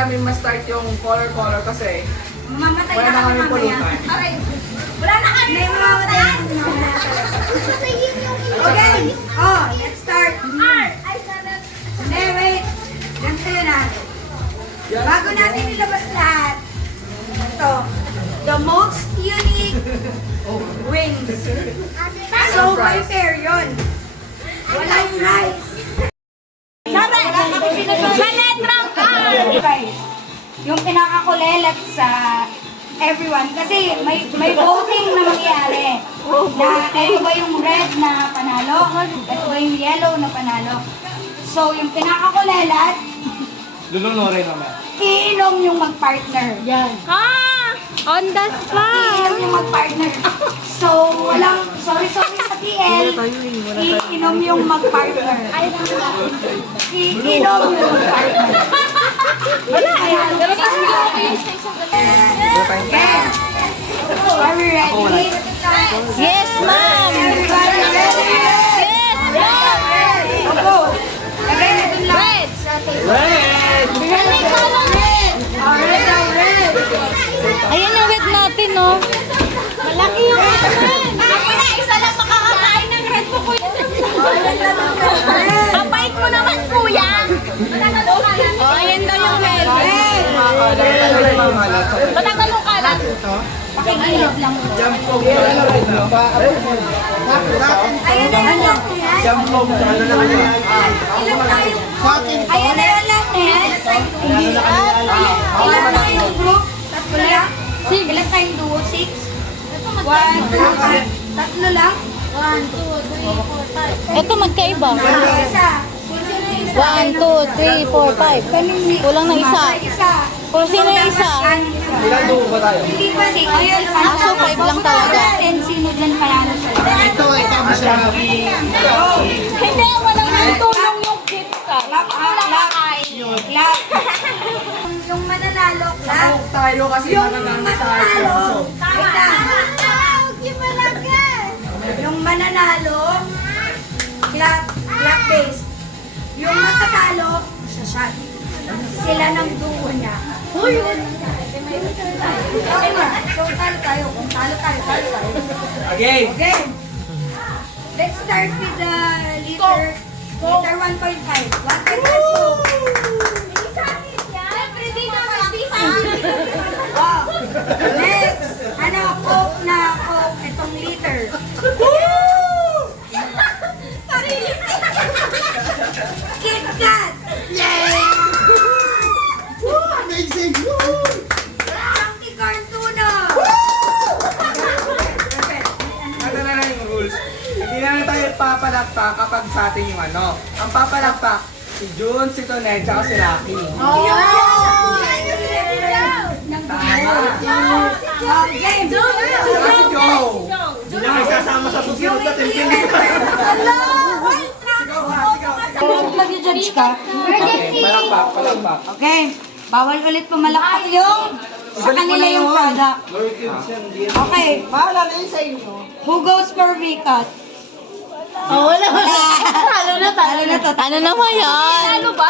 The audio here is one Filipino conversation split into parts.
namin ma-start yung color kasi Mamatay wala na na kami kami mamaya. pulutan. Okay. Wala na kami. May mamamatay. Okay. Oh, let's start. Hindi, wait. Ganito yun ah. Bago natin ilabas lahat, ito, the most unique wings. So, may pair yun. Walang rice. Sa letrang R! Rice. Yung pinakakulelat sa everyone. Kasi may voting na mangyayari. Na ito ba yung red na panalo? Ito ba yung yellow na panalo? So, yung pinakakulelat, Lulunurin naman. iinom yung mag-partner. Yan. Ah! On the spot! Iinom yung mag-partner. So, walang, sorry sa TL, iinom yung mag-partner. Iinom yung mag-partner. Wala, ayan. Okay. Are we ready? Yes, ma'am! Everybody ready? Yes, ma'am! Go! Lagay na dun lang. Red! Red! Red color red! Red ang red. Ayan ang red natin, no? Malaki yung red! Ako na, isa lang makakakain ng red mo, kuya. Ang bait mo naman, kuya! Oh, ayan daw yung red. Matagalong kalat. Pakingilid lang. Jampong sa ano red, no? Ayun na yun lang. Jampong sa ano na kanya. Ilan tayo? Ayun na yun lang. Ilan tayo yung group? Tatlo lang? Ilan tayong duo? 6? 1, 2, 3. Tatlo lang? 1, 2, 3, 4, 5. Ito magkaiba. Isa. 1, 2, 3, 4, 5. Kulang na isa. Isa. Kung sino yung isa? Ilan dugo ba tayo? Hindi pa si ayun. Aso, 5 lang talaga. Sino dyan panalo sa Ito, Shabby. Hindi, walang nagtulong yung gift ka. Clap. Yung mananalo, clap. Tayo kasi Yung mananalo sa mananalo, aso. yung mananalo, clap based. Yung matatalo, sa shot. Sila ng duo niya. Okay ba? So, talo tayo. Kung talo tayo. Okay. Okay. Let's start with the liter 1.5. 1.5 po. Oh, next, Coke na Coke, itong liter. Kit Kat! Yay! Amazing! Chunky Corn Tuna! Ano na lang yung rules? Hindi na lang tayo papalakpak kapag sa atin yung ano. Ang papalakpak, si Jun, si Tonet, tsaka si Rocky. Tama. Game! Tsaka si Joe. Hindi na kayo sasama sa susunod na timpiling. Sigaw ha, sigaw. Mag-judge ka? Okay, palakpak. Okay. Bawal ulit pumalakpak yung sa kanila yung product. Okay. Bahala na yun sa inyo. Who goes for V-cut? Oh, wala. Talo na to. Ano naman yan? Ano ba?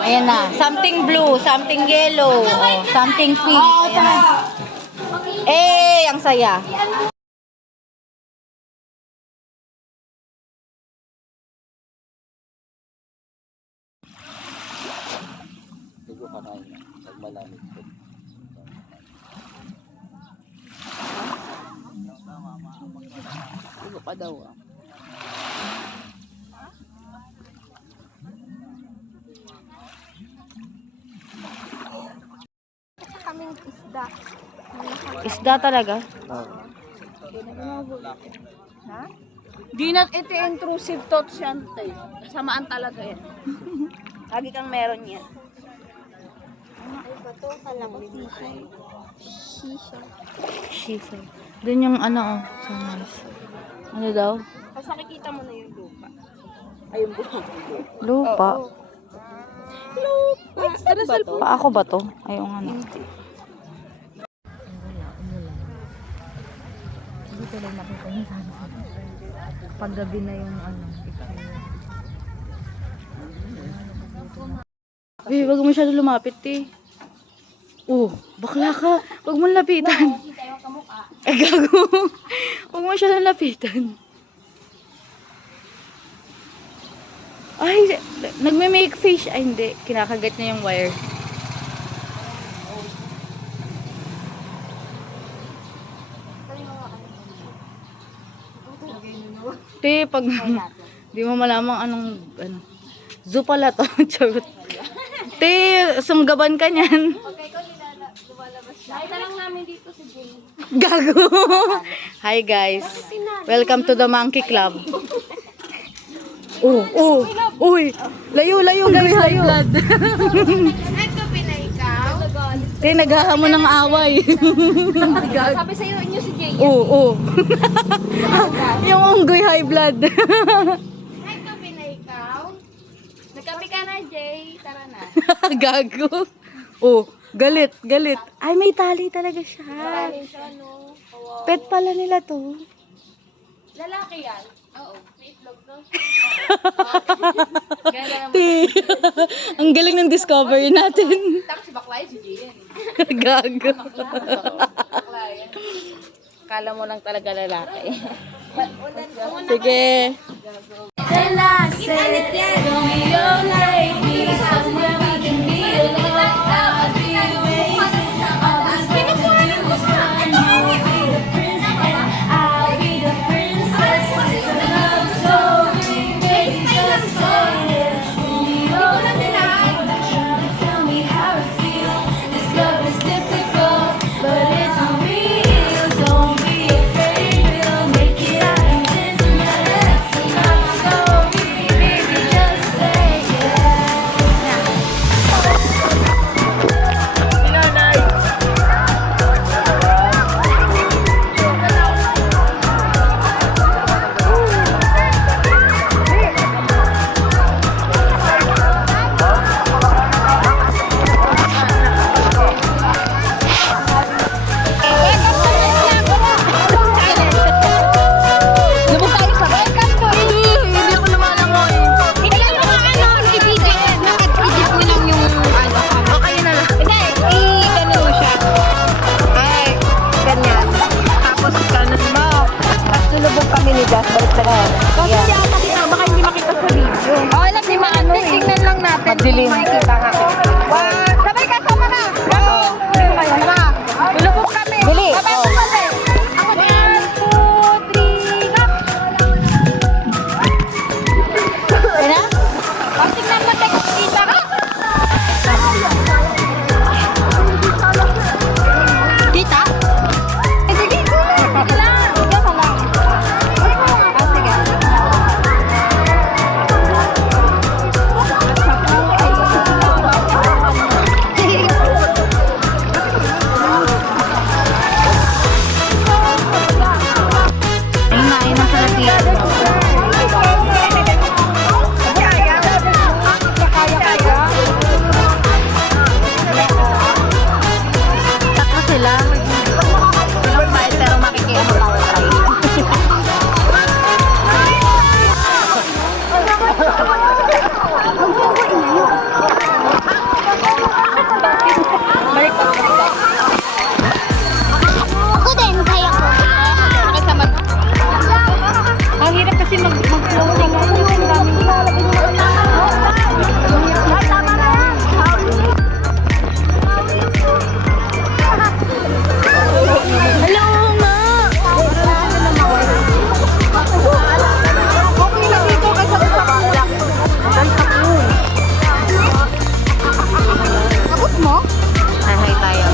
Ayan na. Something blue, something yellow, oh, something pink. Ayan na. Eh, ang saya. Tugo pa daw. Kaming isda. Isda talaga. Di na ito intrusive thoughts yan, tay. Samaan talaga yan. Lagi kang meron yan. Ito, kalang shisha. Shisha. Doon yung ano, oh. So nice. Ano daw? Tapos nakikita mo na yung lupa. Ay, yung buhang. Lupa. Lupa. Ano ba to? Pa ako ba to? Ay, yung ano. Hindi ko lang nakita yung sana. Paggabi na yung ano. Uy, wag mo masyado lumapit eh. Oh, bakla ka. Wag mo lapitan. Ay, gago. Wag mo masyado lapitan. Ay, nagme-make fish. Ay, hindi. Kinakagat niya yung wire. Te, pag di mo malamang anong ano. Zoo pala to. Charot. Te, sunggaban ka niyan. Nakita lang namin dito si Jay. Gago. Hi guys. Welcome to the Monkey Club. Oh. Uy. Layo guys, layo. Nagkape na ikaw? Te, naghahamon ng away. Sabi sa'yo, inyo si Jay. Oo. Yung unggoy high blood. Nagkape na ikaw? Nagkape ka na, Jay. Tara na. Gago. Oh, galit. Ay, may tali talaga siya. Galing siya, no? Pet pala nila to. Lalaki yan. Oo. May itlog, no? Te, ang galing ng discovery natin. Tapos si bakla yun, si Jay yan. Gago. Bakla yan. Kala mo lang talaga lalaki. Sige. And I said, Romeo, take me somewhere we can be alone. I'll be waiting. I'll be I'll be the princess. It's a love story. Baby, just say it. Romeo, tell me how it feels. This love is difficult, but it's real. Don't be afraid, we'll make it out in this mess. It's a love story. Baby, just say it. Lubog tayo sa hindi mo lumalangoy. Hindi lang yung ano, ibigay. Nakatidip mo lang yung ano. Okay na lang. Hindi, i-gano mo siya. Ay, ganyan. Tapos kanan mo. Tapos lulubog kami ni Jazz. Balik na lang. Kasi hindi ako makita. Baka hindi makita sa video. Okay lang, di maano eh. Tingnan lang natin. Madilim. Makikita nga. Sabay ka, sama na. Go! Tara. Lulubog kami. Bili. Sabay mo kami. Ako din. 1, 2, 3, go! Okay na? O, tingnan mo, kita ka. Kita? Sige, sige lang. Sige lang. Sige ka lang. Ah, sige. Ayun na sa latiyan. Tatlo sila. Walang fight pero makikiano lang tayo. Ako din, kaya ko. Kasama. Ang hirap kasi mag-floating. Ang daming Hello nga! Okay lang dito kasi sa balak. Abot mo? Hi tayo.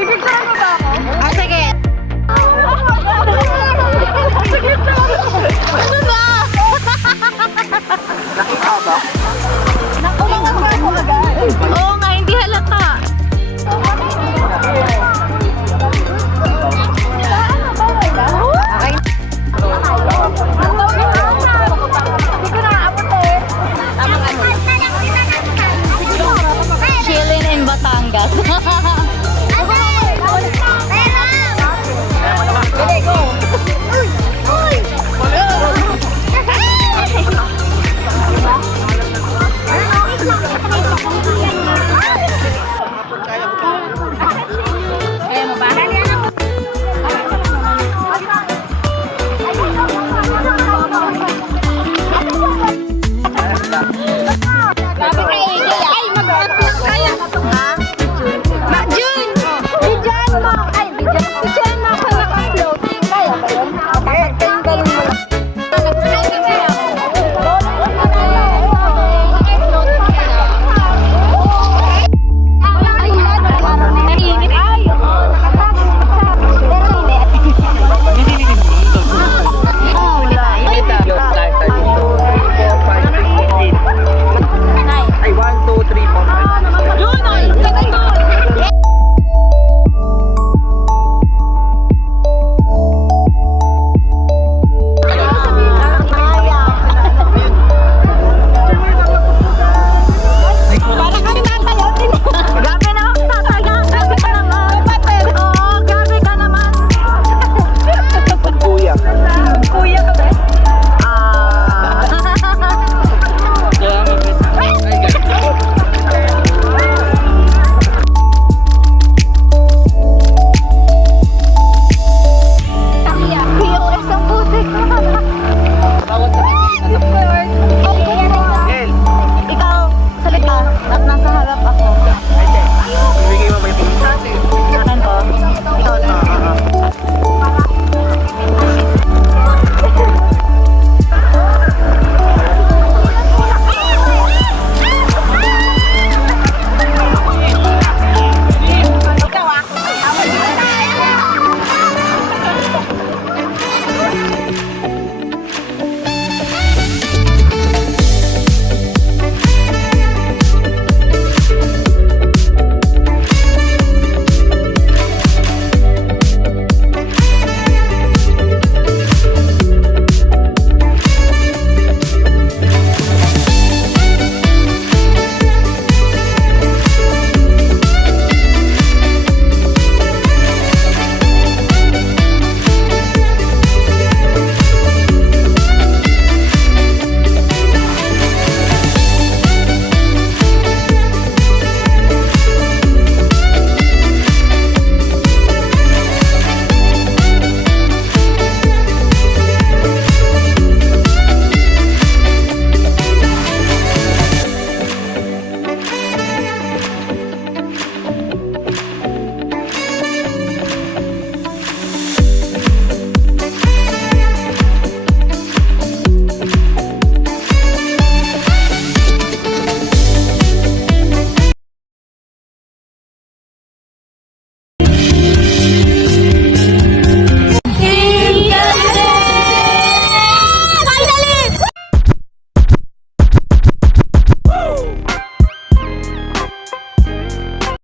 Pipicturean mo ba ako? Ah, sige. Ano ba? Nakulangan ba ako agad? Oo